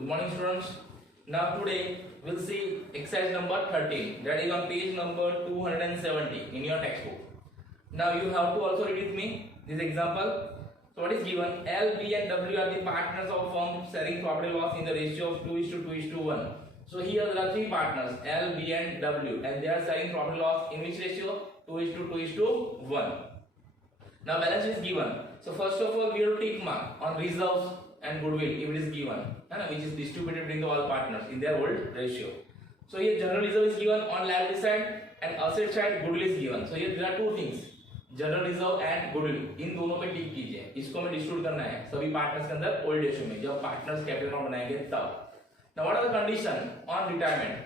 Good morning, students. Now today we'll see exercise number 13, that is on page number 270 in your textbook. Now you have to also read with me this example. So what is given? L, B and W are the partners of firm sharing property loss in the ratio of 2:2:1. So here there are three partners, L, B and W, and they are sharing property loss in which ratio? 2:2:1. Now balance sheet is given. So first of all we have to tick mark on reserves and goodwill if it is given, which is distributed between all partners in their old ratio. So here general reserve is given on liability side and asset side goodwill is given. So here there are two things, general reserve and goodwill, इन दोनों पे टिक कीजिए. इसको हमें distribute करना है सभी partners के अंदर ओल्ड रेशियो में, जब पार्टनर्स कैपिटल अकाउंट बनाएंगे तब. Now what are the condition on retirement?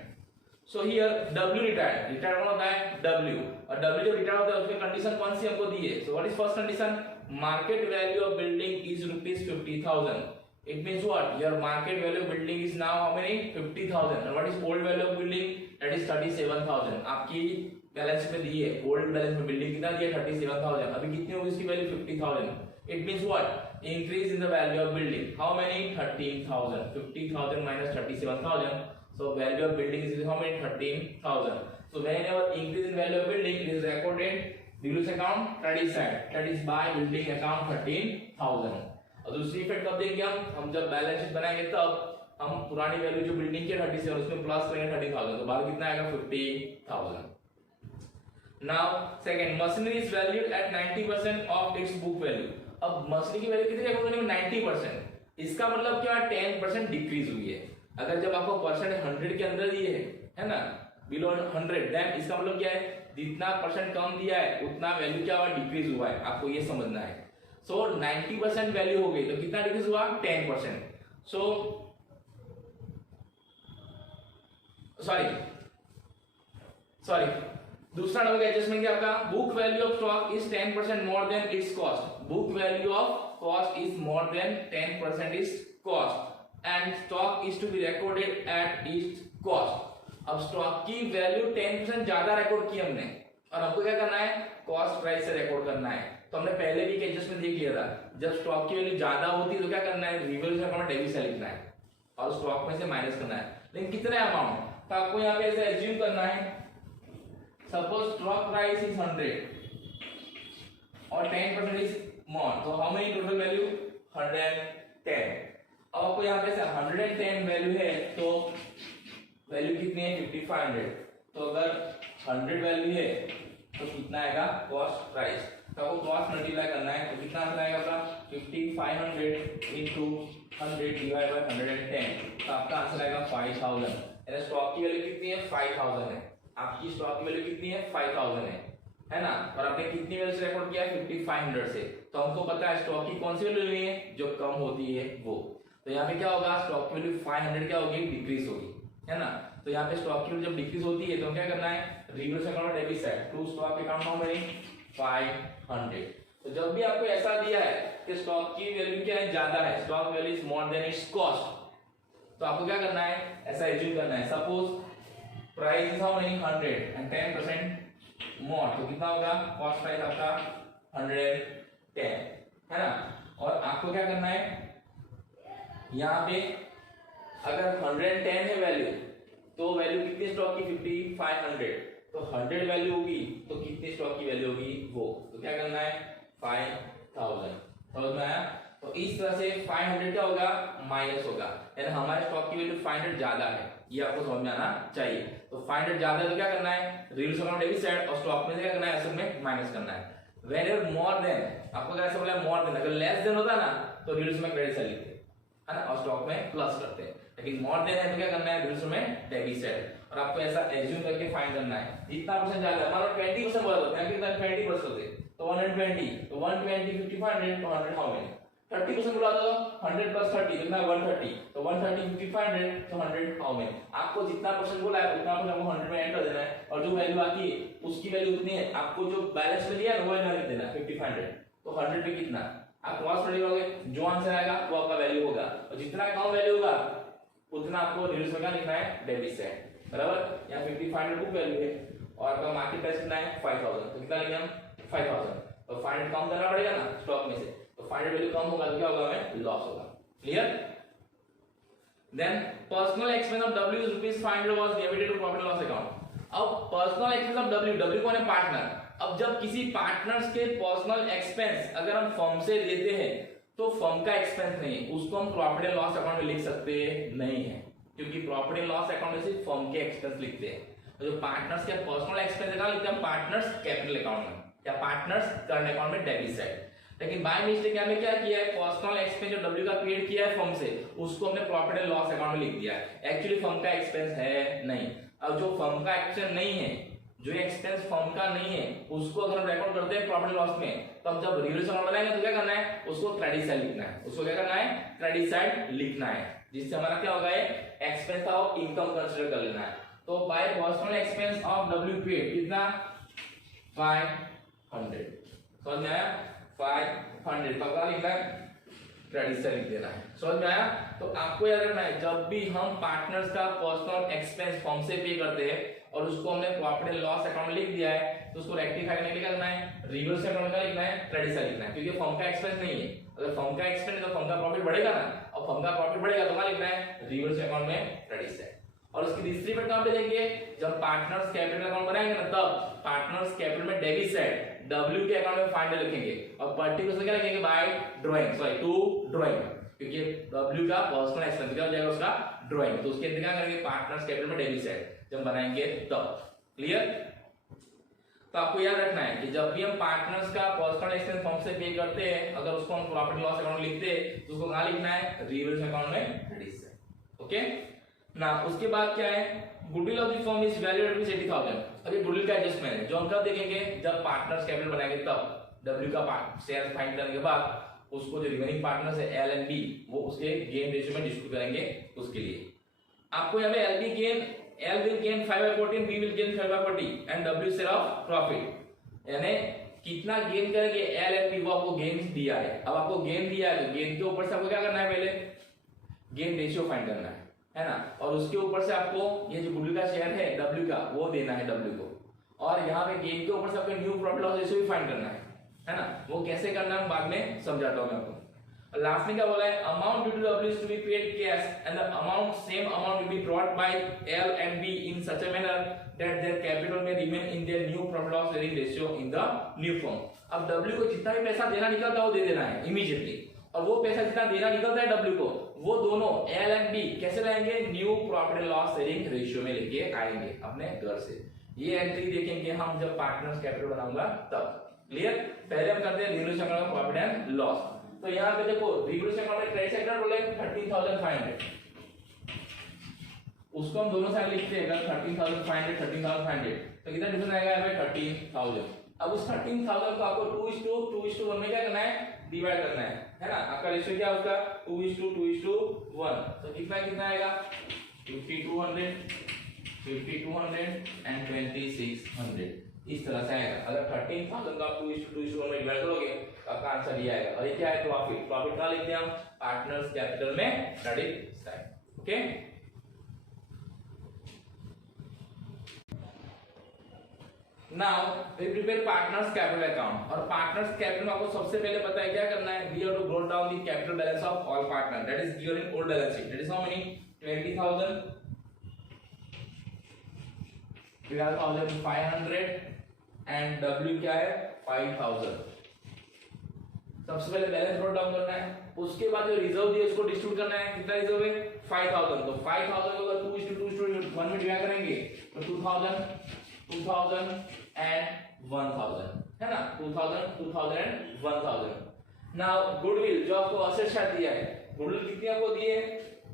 So here W retired कौन होता है? W, और W जो रिटायर होता है उसमें कंडीशन कौन सी हमको दी है? So what is first condition? Market value of building is ₹50,000. It means what? Your market value of building is now how many? 50,000. And what is old value of building? That is 37,000. आपकी balance में दी है, old balance में building कितना दिया? 37,000. अभी कितनी होगी इसकी value? 50,000. It means what? Increase in the value of building. How many? 13,000. 50,000 minus 37,000. So value of building is how many? 13,000. So whenever increase in value of building, it is recorded reduce account credit side. That is by building account 13,000. और दूसरी effect कब देंगे हम जब balance sheet बनाएंगे तब हम पुरानी वैल्यू जो बिल्डिंग की 37 उसमें प्लस करेंगे 30,000, तो बाहर कितना आएगा? 50,000. Now second, machinery is valued at 90% of its book value. अब मशीनरी की वैल्यू कितनी है? 90%. इसका मतलब क्या? 10% डिक्रीज हुई है. अगर जब आपको परसेंट 100 के अंदर दिए है ना, बिलो 100, देन इसका मतलब क्या है? जितना परसेंट कम दिया है उतना वैल्यू क्या हुआ? डिक्रीज हुआ है. आपको ये समझना है. सो 90% वैल्यू हो गई तो कितना डिक्रीज हुआ? 10%. सॉरी दूसरा नंबर का एडजस्टमेंट क्या आपका? Book value of stock is 10% more than its cost. Book value of cost is more than 10% is cost and stock is to be recorded at its cost. अब stock की value 10% ज्यादा record की हमने, और हमको क्या करना है? कॉस्ट प्राइस से रिकॉर्ड करना है. तो हमने पहले भी एडजस्टमेंट देख लिया था, जब स्टॉक की वैल्यू ज्यादा होती है तो क्या करना है? रिवर्स अकाउंट में डेबिट से लिखना है और स्टॉक में से माइनस करना है. लेकिन कितना अमाउंट? तो आपको यहाँ पे ऐसे एज्यूम करना है, सपोज स्टॉक प्राइस इज 100 और 10% इज मोर, तो हाउ मेनी टोटल वैल्यू? 110. अब आपको यहाँ पे 110 वैल्यू है तो वैल्यू कितनी है? 5500. तो अगर 100 वैल्यू है तो कितना आएगा? Cost price. तो आपको कॉस्ट मल्टीप्लाई करना है तो कितना आंसर आएगा आपका? 5500 into 100 divided by 110. तो आपका आंसर आएगा 5000. यानी स्टॉक की वैल्यू कितनी है? 5000 है. आपकी स्टॉक की वैल्यू कितनी है? 5000 है ना. और आपने कितनी वैल्यू से रिकॉर्ड किया है? 5500 से. तो हमको पता है स्टॉक की कौन सी वैल्यू लेनी है? जो कम होती है वो. तो यहाँ पे क्या होगा? स्टॉक की वैल्यू 500 क्या होगी? डिक्रीज होगी, है ना. तो यहाँ पे स्टॉक की वैल्यू जब डिक्रीज होती है तो क्या करना है? Reverse account debit side to stock account how many? 500. तो जब भी आपको ऐसा दिया है कि स्टॉक की वैल्यू क्या है? ज्यादा है, stock value is more than its cost, तो आपको क्या करना है? ऐसा एज्यूम करना है. Suppose price is how many? 100 and 10% मोर, तो कितना होगा? कॉस्ट प्राइस आपका 110, है ना. और आपको क्या करना है? यहाँ पे अगर 110 है वैल्यू तो वैल्यू कितनी स्टॉक की? 5500. तो 100 वैल्यू होगी तो कितनी स्टॉक की वैल्यू होगी? वो. तो क्या करना है? 5000. समझ में आया? तो इस तरह से 500 क्या होगा? माइनस होगा, यानी हमारे स्टॉक की वैल्यू 500 ज्यादा है. ये आपको समझ में आना चाहिए. तो 500 ज्यादा है तो क्या करना है? रिवर्स अकाउंट डेबिट साइड और स्टॉक में से क्या करना है? एसेट में माइनस करना है. व्हेनेवर मोर देन, आपको क्या बोला? More than. अगर लेस देन होता ना तो रिवर्स में क्रेडिट साइड लिखते, है ना, और स्टॉक में प्लस करते हैं. लेकिन मोर देन है तो क्या करना है? रिवर्स में डेबिट साइड. और आपको ऐसा एज्यूम करके फाइंड करना है. जितना परसेंट ज्यादा है, हमारा 20% बोला था, यहाँ कितना? 20% होते तो 120, तो 120 5500 तो 100 हाउ मेनी? 30% बोला तो 100 प्लस 30 कितना? 130. तो 130 5500 तो 100 हाउ मेनी? आपको जितना परसेंट बोला है उतना परसेंट आपको 100 में ऐड कर देना है, और जो वैल्यू आती है उसकी वैल्यू उतनी है. आपको जो बैलेंस में दिया है वो लिख देना 5500. तो 100 पे कितना आप क्रॉस करोगे, जो आंसर आएगा वो आपका वैल्यू होगा, और जितना कम वैल्यू होगा उतना आपको रिवर्स में लिखना है? Debit side. बराबर. यहाँ 5500 बुक वैल्यू है और आपका मार्केट प्राइस कितना है? 5000. तो कितना लेंगे हम? 5000. तो 500 कम करना पड़ेगा ना स्टॉक में से, तो 500 वैल्यू कम होगा तो क्या होगा? हमें लॉस होगा. Clear? Then personal expense of W is ₹500 was debited to profit and loss account. अब पर्सनल एक्सपेंस ऑफ W कौन है? पार्टनर। अब जब किसी पार्टनर्स के पर्सनल एक्सपेंस अगर हम फर्म से लेते हैं तो फर्म का एक्सपेंस नहीं है, उसको हम प्रॉफिट एंड लॉस अकाउंट में लिख सकते नहीं है, क्योंकि प्रॉफिट एंड लॉस अकाउंट में सिर्फ फर्म के एक्सपेंस लिखते हैं। तो जो पार्टनर्स के पर्सनल एक्सपेंस अकाउंट लिखते हैं पार्टनर्स कैपिटल अकाउंट में या पार्टनर्स करंट अकाउंट में डेबिट साइड। लेकिन बाय मिस्टेक हमने क्या किया है, पर्सनल एक्सपेंस जो W का पेड किया है फर्म से उसको हमने प्रॉफिट एंड लॉस अकाउंट में लिख दिया है। एक्चुअली फर्म का एक्सपेंस है नहीं। अब जो फर्म का एक्सपेंस नहीं है, जो एक्सपेंस फर्म का नहीं है, उसको अगर हम रिकॉर्ड करते हैं प्रॉफिट एंड लॉस में, तो हम जब रिजल्ट अकाउंट बनाएंगे तो क्या करना है, उसको क्रेडिट साइड लिखना है। उसको क्या करना है, क्रेडिट साइड लिखना है, जिससे हमारा क्या होगा, एक्सपेंस ऑफ इनकम कंसीडर कर लेना है। तो bye personal expense of W paid कितना 500, समझ में आया? 500 तो क्या लिखना है, क्रेडिट साइड लिख देना है। समझ में आया? तो आपको याद रखना है जब भी हम पार्टनर्स का पर्सनल एक्सपेंस फर्म से पे करते हैं और उसको हमने प्रॉफिट एंड लॉस अकाउंट में लिख दिया है, तो उसको रेक्टिफाई करने के लिए क्या करना है, रिवर्स अकाउंट में लिखना है, क्रेडिट साइड लिखना है, क्योंकि फर्म का एक्सपेंस नहीं है। अगर फर्म का एक्सपेंस है तो फर्म का प्रॉफिट बढ़ेगा ना, और फर्म का प्रॉफिट बढ़ेगा तो क्या लिखना है, रिवर्स अकाउंट में क्रेडिट साइड। और उसकी तीसरी बात कहां पे देंगे, जब पार्टनर्स कैपिटल अकाउंट बनाएंगे ना, तब पार्टनर्स कैपिटल में डेबिट साइड W के अकाउंट में 500 लिखेंगे और पर्टिकुलर से क्या लिखेंगे, by drawing, sorry to drawing, क्योंकि W का पर्सनल एक्सपेंस क्या हो जाएगा, उसका ड्राइंग। तो उसके अंदर क्या करेंगे, पार्टनर्स कैपिटल में डेबिट साइड जब बनाएंगे तब। क्लियर? तो आपको याद रखना है कि जब भी हम पार्टनर्स का पर्सनल एक्सपेंस फर्म से पे करते हैं, अगर उसको हम प्रॉफिट लॉस अकाउंट लिखते हैं तो उसको कहां लिखना है, रिवर्स अकाउंट में क्रेडिट साइड। ओके ना, उसके बाद क्या है, goodwill of the firm is valued at 80,000। अभी गुडविल का एडजस्टमेंट है जो हम कब देखेंगे, जब पार्टनर्स कैपिटल बनाएंगे तब। W का शेयर फाइंड करने के बाद उसको जो रिमेनिंग पार्टनर्स है L एंड B, वो उसके गेन रेशियो में डिस्ट्रीब्यूट करेंगे। उसके लिए आपको यहाँ पे LB gain, L will gain 5/14, B will gain 5/40 and W share of profit, यानी कितना गेन करेंगे L एंड B, वो आपको गेन दिया है। अब आपको गेन दिया है तो गेन के ऊपर से आपको क्या करना है, पहले गेन रेशियो फाइंड करना है ना, और उसके ऊपर से आपको ये जो गुडविल का शेयर है W का, वो देना है W को, और यहाँ पे गेन के ऊपर से आपको न्यू प्रॉफिट लॉस रेशियो भी फाइंड करना है ना। वो कैसे करना है बाद में समझाता हूँ मैं आपको। लास्ट में क्या बोला है, amount due to W is to be paid cash and the amount same amount will be brought by L and B in such a manner that their capital may remain in their new profit loss sharing ratio in the new firm। अब W को जितना भी पैसा देना निकलता है वो दे देना है इमीडिएटली, और वो पैसा जितना देना निकलता है W को, वो दोनों L एंड B कैसे लाएंगे, new profit and loss sharing ratio में लेके आएंगे अपने घर से। ये एंट्री देखेंगे हम जब पार्टनर्स कैपिटल बनाऊंगा तब। क्लियर? पहले हम करते हैं रिवल्यूशन अकाउंट में प्रॉफिट एंड लॉस। तो यहाँ पे देखो रिवल्यूशन अकाउंट में क्रेडिट साइड बोले 13,500, उसको हम दोनों साइड लिखते हैं 13,500 13,500, तो कितना डिफरेंस आएगा यहाँ पे 13,000। अब उस 13,000 को आपको 2:1 में क्या करना है, डिवाइड करना है ना। आपका रेशियो क्या उसका 2:2:1, तो कितना आएगा 5200 एंड 2600, इस तरह से आएगा। अगर 13,000 का 2:1 में डिवाइड करोगे तो आपका आंसर ये आएगा। और ये क्या है, प्रॉफिट। प्रॉफिट कहाँ लिखते हैं हम, पार्टनर्स कैपिटल में credit side. Okay, now we prepare partners capital account. और पार्टनर्स कैपिटल में आपको सबसे पहले पता है क्या करना है, we have to note down the capital balance of all partner, that is given in old balance sheet. That is how many, 20,000, 12,500 and W क्या है 5,000। सबसे पहले बैलेंस नोट डाउन करना है, उसके बाद जो रिजर्व दिए उसको डिस्ट्रीब्यूट करना है। कितना रिजर्व है 5,000, तो 5,000 को अगर 2:1 में डिवाइड करेंगे तो 2,000 एंड 1,000 है ना, 2,000 एंड 1,000। नाउ गुडविल जो आपको असेट साइड दिया है, गुडविल कितनी आपको दी है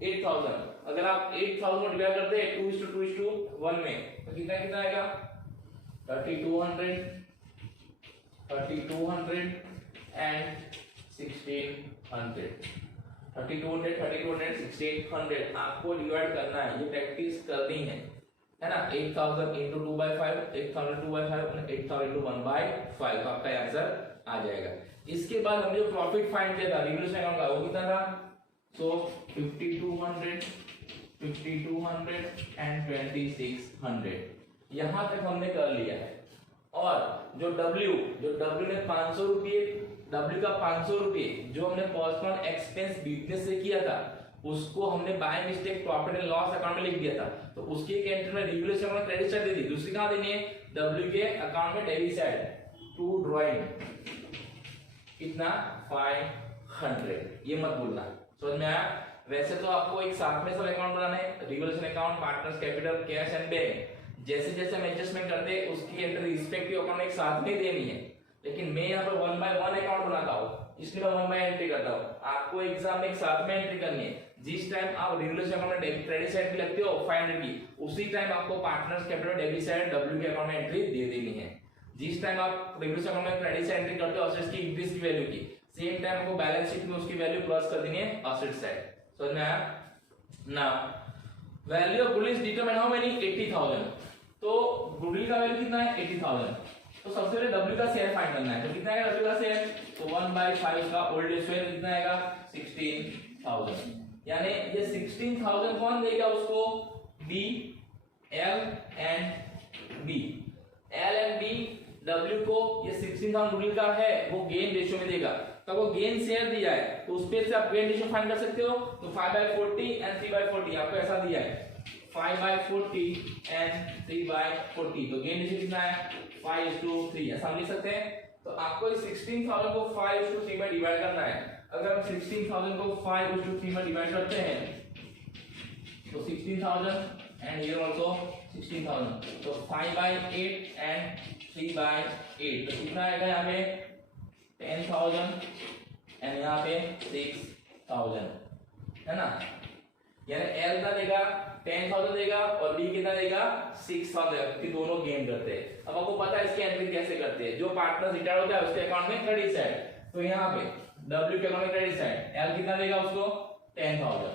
8,000। अगर आप 8,000 को डिवाइड करते हैं 2:1 में तो कितना आएगा 3,200 एंड 1,600। 3,200 1,600 आपको डिवाइड करना है, ये प्रैक्टिस करनी है ना। 8,000 into 2/5, 8,000 2/5 और 8,000 into 1/5, तो आपका आंसर आ जाएगा। इसके बाद हमने जो प्रॉफिट फाइंड किया था रिवल्यूशन अकाउंट का, वो कितना था, सो 5,200 एंड 2,600, यहां तक हमने कर लिया है। और जो W ने 500 रुपये, W का 500 रुपये जो हमने पर्सनल एक्सपेंस बिजनेस से किया था, उसको हमने by mistake profit and loss account में लिख दिया था, तो उसकी एक एंट्री में रिवैल्यूएशन अकाउंट में क्रेडिट साइड दे दी, दूसरी कहां देनी है, डब्ल्यू के अकाउंट में डेबिट साइड टू ड्राइंग कितना 500, ये मत भूलना, समझ में आया। वैसे तो आपको एक साथ में सब अकाउंट बनाना है, revaluation account, partners capital, cash and bank, जैसे जैसे हम एडजस्टमेंट करते हैं उसकी एंट्री रिस्पेक्टिव अकाउंट में एक साथ में देनी है, लेकिन मैं यहाँ पे 1 बाय 1 अकाउंट बनाता हूँ, इसलिए मैं 1 बाय एंट्री करता हूँ। आपको एग्जाम में एक साथ में एंट्री करनी है, जिस टाइम आप रिवैल्यूएशन अकाउंट में क्रेडिट साइड की लगते हो 500 की, उसी टाइम आपको partners capital debit side W के अकाउंट में एंट्री दे देनी है। जिस टाइम आप रिवैल्यूएशन अकाउंट में क्रेडिट साइड एंट्री करते हो असेट्स की इंक्रीज की वैल्यू की, सेम टाइम आपको बैलेंस शीट में उसकी वैल्यू प्लस कर देनी है असेट साइड, समझ में आया। Now value of goodwill is determined how many 80,000, तो गुडविल का वैल्यू कितना है 80,000, तो सबसे पहले W का शेयर फाइंड करना है, तो कितना है W का शेयर, तो 1/5 का ओल्ड शेयर कितना आएगा 16,000, यानी ये 16,000 कौन देगा उसको, B, L and B, L and B W को ये 16,000 गुडविल का है वो गेन रेशियो में देगा, तो वो गेन शेयर दिया है तो उस पे से आप गेन रेशियो फाइंड कर सकते हो, तो 5/40 एंड 3/40 आपको ऐसा दिया है 5/40 एंड 3/40, तो गेन रेशियो कितना है 5:3, ऐसा हम लिख सकते हैं। तो आपको इस 16,000 को 5:3 में डिवाइड करना है, अगर हम 16,000 को 5:3 में डिवाइड करते हैं तो 16,000 एंड हियर आल्सो 16,000, तो 5/8 एंड 3/8, तो कितना आएगा यहाँ पे 10,000 एंड यहाँ पे 6,000, है ना, यानी L का देगा 10,000 देगा और B कितना देगा 6,000 देगा, क्योंकि दोनों गेन करते हैं। अब आपको पता है इसकी एंट्री कैसे करते हैं, जो पार्टनर रिटायर होता है उसके अकाउंट में क्रेडिट साइड, तो यहाँ पे W के अकाउंट में क्रेडिट साइड L कितना देगा उसको 10,000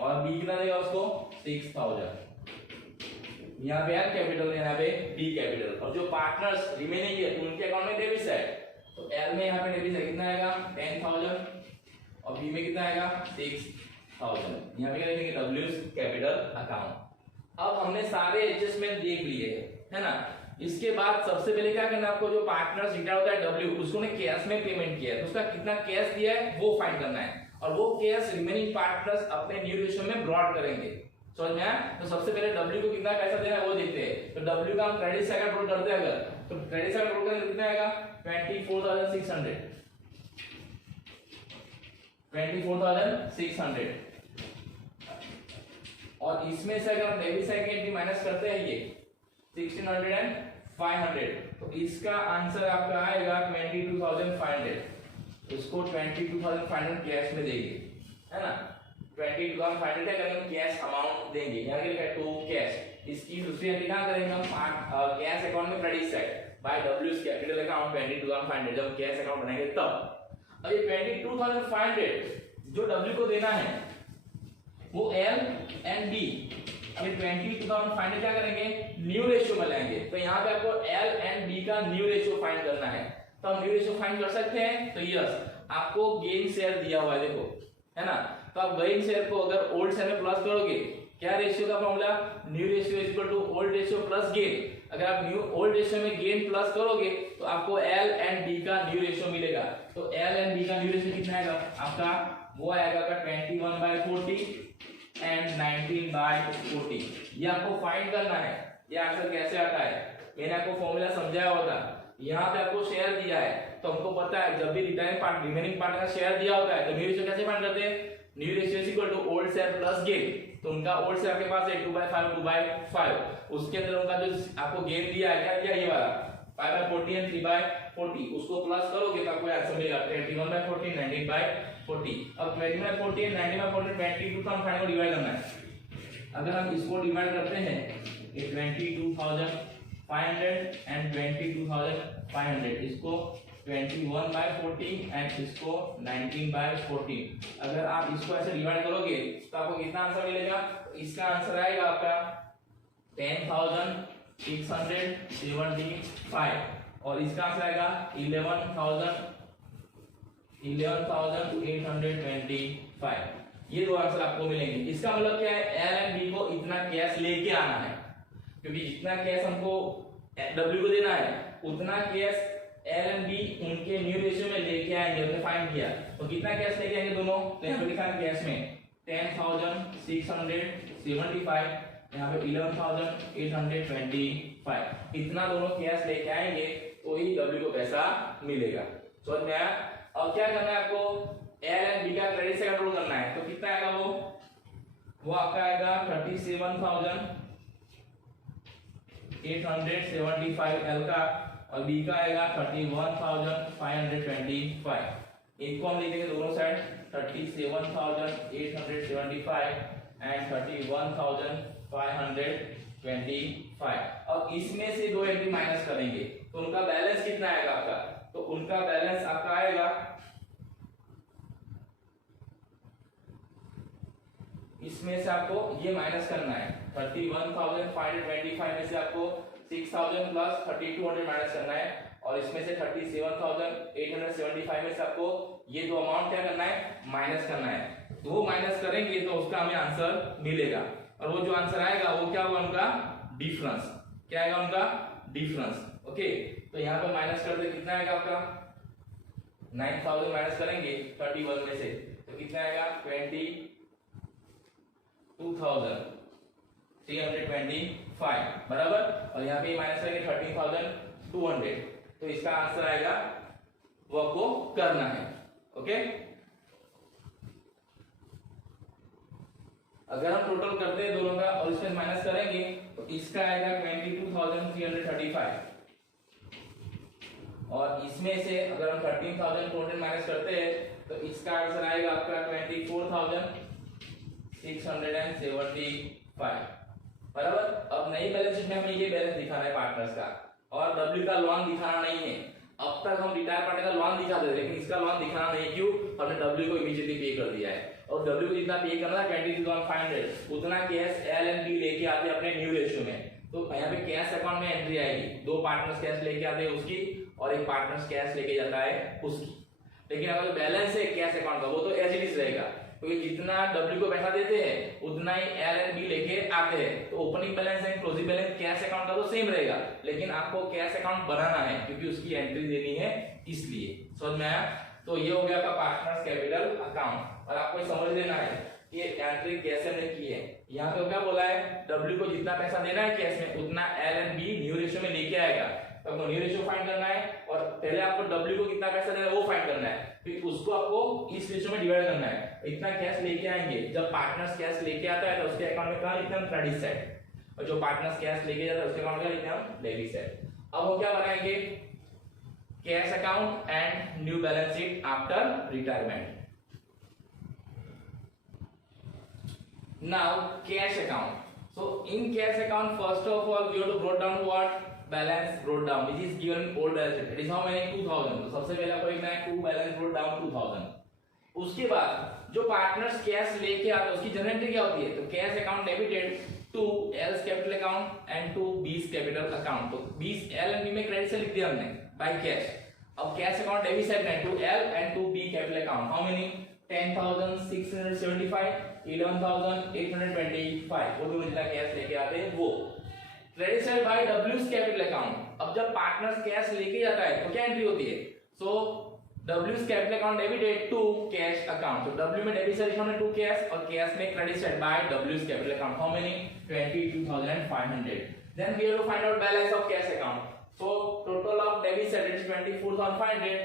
और B कितना देगा उसको 6,000, यहाँ पे L कैपिटल यहाँ पे B कैपिटल, और जो पार्टनर्स रिमेनिंग है उनके अकाउंट में डेबिट साइड, तो L में यहाँ पे डेबिट साइड कितना आएगा 10,000 और B में कितना आएगा 6,000, यहाँ पे क्या लिखेंगे W कैपिटल अकाउंट। अब हमने सारे एडजस्टमेंट देख लिए है ना, इसके बाद सबसे पहले क्या करना है आपको, जो पार्टनर्स रिटायर होता है W उसको ने कैश में पेमेंट किया है, तो उसका कितना कैश दिया है वो फाइंड करना है, और वो कैश रिमेनिंग पार्टनर्स अपने न्यू रेशियो में ब्रॉड करेंगे, समझ में आया। तो सबसे पहले W को कितना पैसा देना है वो देखते हैं, तो W का हम क्रेडिट साइड रोल करते हैं, अगर तो क्रेडिट साइड रोल करने कितना आएगा 24,600 और इसमें से अगर हम डेबिट साइड की एंट्री माइनस करते हैं ये 1600 एंड 500, तो इसका आंसर आपका आएगा 22,500, इसको 22,500 कैश में देंगे, है ना, 22,500 है, अगर हम कैश अमाउंट देंगे, यहाँ लिखा है टू कैश, इसकी दूसरी एंट्री कहाँ करेंगे हम कैश अकाउंट में credit side bye W capital account 22,500, जब कैश अकाउंट बनाएंगे तब। अब ये 22,500 जो W को देना है वो L एंड B, अभी 22,500 क्या करेंगे न्यू रेशियो में लाएंगे, तो यहाँ पे आपको L एंड B का न्यू रेशियो फाइंड करना है, तो हम न्यू रेशियो फाइंड कर सकते हैं। तो यस आपको गेन शेयर दिया हुआ है देखो, है ना, तो आप गेन शेयर को अगर ओल्ड शेयर में प्लस करोगे, क्या रेशियो का formula, new ratio is equal to old ratio plus gain, अगर आप न्यू ओल्ड रेशियो में गेन प्लस करोगे तो आपको L एंड B का न्यू रेशियो मिलेगा, तो L एंड B का न्यू रेशियो कितना आएगा आपका, वो आएगा आपका 21/40 एंड 19/40, ये आपको फाइंड करना है। ये आंसर कैसे आता है, मैंने आपको फॉर्मूला समझाया होता, यहाँ पे आपको शेयर दिया है तो हमको पता है जब भी रिटायरिंग पार्ट रिमेनिंग पार्ट का शेयर दिया होता है तो न्यू रेशियो कैसे फाइंड करते हैं, new ratio is equal to old share plus gain, तो उनका ओल्ड शेयर आपके पास है 2/5, उसके अंदर उनका जो आपको गेन दिया है क्या दिया, ये वाला 5/40 एंड 3/40, उसको प्लस करोगे तो आपको आंसर मिलेगा 21/40 19/40। अब 21/40 एंड 19/40 22,500 को डिवाइड करना है, अगर हम इसको डिवाइड करते हैं ये 22,500 एंड 22,500, इसको 21/40 एंड इसको 19/40, अगर आप इसको ऐसे डिवाइड करोगे तो आपको कितना आंसर मिलेगा, इसका आंसर आएगा आपका 10,675 और इसका आंसर आएगा 11,825, ये दो आंसर आपको मिलेंगे। इसका मतलब क्या है, L एंड B को इतना कैश लेके आना है, क्योंकि जितना कैश हमको W को देना है उतना कैश एल एंड बी उनके न्यू रेशियो में लेके आएंगे, हमने फाइंड किया तो कितना कैश लेके आएंगे दोनों, तो यहाँ पे लिखा है कैश में 10,675, यहाँ पे 11,825, इतना दोनों कैश लेके आएंगे तो ही डब्ल्यू को पैसा मिलेगा। समझ में आया? अब क्या करना है आपको, एल एंड बी का क्रेडिट से कंट्रोल करना है, तो कितना आएगा वो आपका आएगा 37,875 एल का, और बी का आएगा 31,525। इनको हम लिखेंगे दोनों साइड 37,875 एंड 31,525। अब इसमें से दो एंट्री माइनस करेंगे तो उनका बैलेंस कितना आएगा आपका, तो उनका बैलेंस आपका आएगा, इसमें से आपको ये माइनस करना है 31,525 में से आपको 6,000 प्लस 3,200 माइनस करना है, और इसमें से 37,875 में से आपको ये दो अमाउंट क्या करना है, माइनस करना है। तो वो माइनस करेंगे तो उसका हमें आंसर मिलेगा, और वो जो आंसर आएगा वो क्या होगा, उनका डिफरेंस। क्या आएगा, उनका डिफरेंस। ओके, तो यहाँ पे माइनस करते कितना आएगा आपका 9,000 माइनस करेंगे 31 में से तो कितना आएगा 22,325 बराबर, और यहाँ पे माइनस करेंगे 13,200, तो इसका आंसर आएगा वो आपको करना है। ओके, अगर हम टोटल करते हैं दोनों का और इसमें माइनस करेंगे तो इसका आएगा 22,335, और इसमें से अगर हम 13,200 माइनस करते हैं तो इसका आंसर आएगा आपका 24,675 बराबर। अब नई बैलेंस शीट में हमें ये बैलेंस दिखाना है पार्टनर्स का, और डब्ल्यू का लॉन दिखाना नहीं है। अब तक हम रिटायर पार्टनर का लॉन दिखाते थे, लेकिन इसका लॉन दिखाना नहीं, क्यों, हमने डब्ल्यू को इमीडिएटली पे कर दिया है, और डब्ल्यू को जितना पे करना था 22,500 उतना कैश एल एंड बी लेके आते अपने न्यू रेशियो में। तो यहाँ पे कैश अकाउंट में एंट्री आएगी, दो पार्टनर्स कैश लेके आते हैं उसकी, और एक पार्टनर्स कैश लेके जाता है उसकी। लेकिन अगर बैलेंस है कैश अकाउंट का वो तो एज इट इज रहेगा, क्योंकि जितना डब्ल्यू को पैसा देते हैं उतना ही एल एंड बी लेके आते हैं। तो opening balance and closing balance cash account का तो सेम रहेगा, लेकिन आपको कैश अकाउंट बनाना है क्योंकि उसकी एंट्री देनी है, इसलिए। समझ में आया? तो ये हो गया आपका पार्टनर्स कैपिटल अकाउंट, और आपको समझ लेना है कि एंट्री कैसे हमने की है। यहाँ पे क्या बोला है, डब्ल्यू को जितना पैसा देना है कैश में उतना L and B new ratio में लेके आएगा। तो आपको न्यू रेशियो फाइंड करना है, और पहले आपको डब्ल्यू को कितना पैसा देना है वो फाइंड करना है, फिर उसको आपको इस रेशियो में डिवाइड करना है। इतना कैश लेके आएंगे, जब पार्टनर्स कैश लेके आता है तो उसके अकाउंट में कहां लिखते हैं, क्रेडिट साइड, और जो पार्टनर्स कैश लेके जाता है उसके अकाउंट में लिखते हैं डेबिट साइड। अब हम क्या बनाएंगे, cash account and new balance sheet after retirement. Now cash account. So in cash account, first of all we have to write down what balance wrote down, which is given in old balance sheet. It is how many 2,000. तो सबसे पहले आपको लिखना है to balance wrote down 2,000। उसके बाद जो partners cash लेके आते हैं उसकी जनरल एंट्री क्या होती है, तो cash account debited to L's capital account and to B's capital account. तो 20 एल एंड बी में क्रेडिट से लिख दिया हमने बाय कैश। अब कैश अकाउंट डेबिट साइड में to L and to B capital account, how many 10,675 11,825, वो दोनों जितना कैश लेके आते हैं वो। क्रेडिट साइड बाय डब्ल्यूज कैपिटल अकाउंट, अब जब पार्टनर्स कैश लेके जाता है तो क्या एंट्री होती है, सो डब्ल्यूज capital account debited to cash account. तो डब्ल्यू में डेबिट साइड लिखा हमने टू कैश, और कैश में क्रेडिट साइड बाय डब्ल्यूज capital account, how many 22,500। Then we have to find out balance of cash account. So total of debit side is 24,500,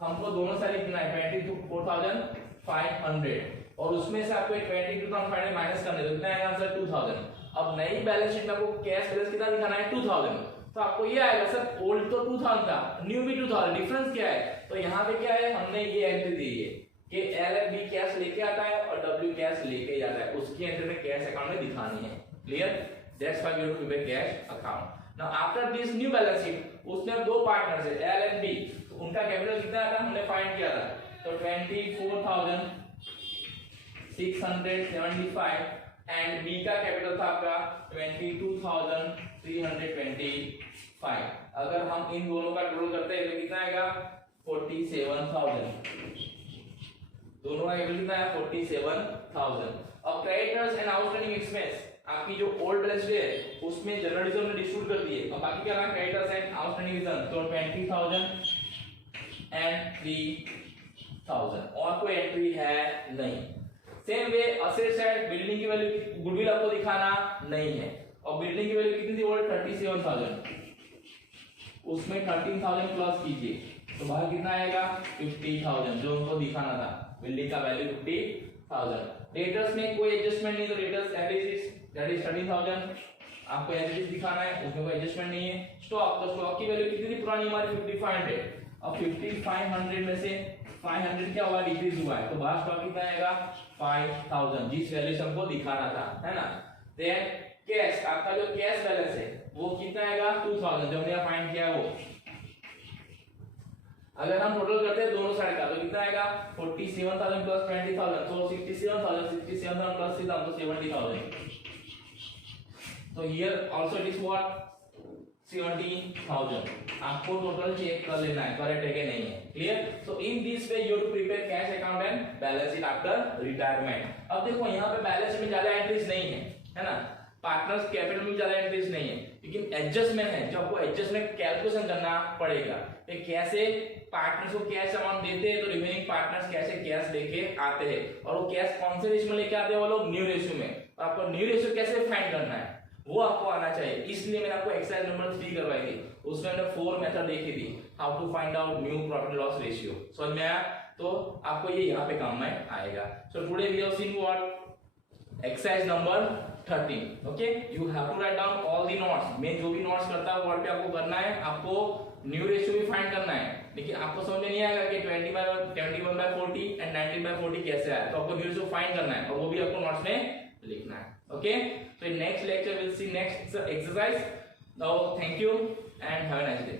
हमको दोनों side लिखना है 24,500, और उसमें से आपको 22,500 माइनस करने दो, कितना आएगा आंसर 2,000। अब नई बैलेंस शीट में आपको कैश बैलेंस कितना दिखाना है 2,000, तो आपको ये आएगा सर ओल्ड तो 2,000 था, न्यू भी 2,000, डिफरेंस क्या है, तो यहाँ पे क्या है, हमने ये एंट्री दी है कि एल एंड बी कैश लेके आता है और डब्ल्यू कैश लेके जाता है, उसकी एंट्री में कैश अकाउंट में दिखानी है। Clear? That's why we have to keep a cash account. Now after this new balance sheet, उसमें दो पार्टनर्स है एल एंड बी, उनका कैपिटल कितना था हमने फाइंड किया था, तो 24,675 एंड बी का कैपिटल था आपका 22,325। अगर हम इन दोनों का टोटल करते हैं तो कितना आएगा 47,000, दोनों का कैपिटल कितना है 47,000। अब क्रेडिटर्स एंड आउटस्टैंडिंग एक्सपेंस, आपकी जो ओल्ड बैलेंस शीट है उसमें जनरल रिजर्व में डिस्ट्रीब्यूट कर दिए, और बाकी क्या रहा क्रेडिटर्स एंड आउटस्टैंडिंग रिजर्व, तो 20,000 एंड 3,000, और कोई एंट्री है नहीं। Same way asset side, building की वैल्यू, गुडविल आपको दिखाना नहीं है, और बिल्डिंग की वैल्यू कितनी थी ओल्ड 37,000, उसमें 13,000 प्लस कीजिए तो बाहर कितना आएगा 50,000, जो उनको दिखाना था, बिल्डिंग का वैल्यू 50,000। डेटर्स में कोई एडजस्टमेंट नहीं, तो डेटर्स दैट इज 30,000 आपको एज इट इज दिखाना है, उसमें कोई एडजस्टमेंट नहीं है। स्टॉक, तो स्टॉक की वैल्यू कितनी थी पुरानी हमारी 5500, अब 5500 में से 500 क्या हुआ डिक्रीज हुआ है, तो बाहर स्टॉक कितना आएगा 5000, जिस वैल्यू से हमको दिखाना था, है ना। देन कैश, आपका जो कैश बैलेंस है वो कितना आएगा 2000, जो हमने फाइंड किया वो। अगर हम टोटल करते हैं दोनों साइड का तो कितना आएगा 47,000 प्लस 20,000, तो 67,000 प्लस 3,000 तो 70,000। तो here also it is what 70,000। आपको टोटल चेक कर लेना है करेक्ट है कि नहीं है, clear. So in this way you have to prepare cash account and balance sheet after retirement. अब देखो यहाँ पे बैलेंस शीट में ज्यादा एंट्रीज नहीं है ना, पार्टनर्स कैपिटल में ज्यादा एंट्रीज नहीं है, लेकिन एडजस्टमेंट है जो आपको एडजस्टमेंट कैलकुलेशन करना पड़ेगा कि कैसे पार्टनर्स को कैश अमाउंट देते हैं तो रिमेनिंग पार्टनर्स कैसे कैश लेके आते हैं, और वो कैश कौन से रेशियो में लेके आते हैं वो लोग न्यू रेशियो में, और आपको न्यू रेशियो कैसे फाइंड करना है वो आपको आना चाहिए। इसलिए मैंने आपको एक्सरसाइज नंबर 3 करवाई थी, उसमें हमने 4 मेथड देखी थी, how to find out new profit loss ratio. समझ में आया, तो आपको ये यहाँ पे काम में आएगा। So today we have seen what exercise number 13। Okay, you have to write down all the notes. मैं जो भी नोट्स करता हूँ वर्ड पे आपको करना है, आपको न्यू रेशियो भी फाइंड करना है, लेकिन आपको समझ में नहीं आएगा कि 21/40 एंड 19/40 कैसे आया, तो आपको न्यू रेशियो फाइंड करना है और वो भी आपको नोट्स में लिखना है। Okay, so in next lecture we'll see next exercise. Now thank you and have a nice day.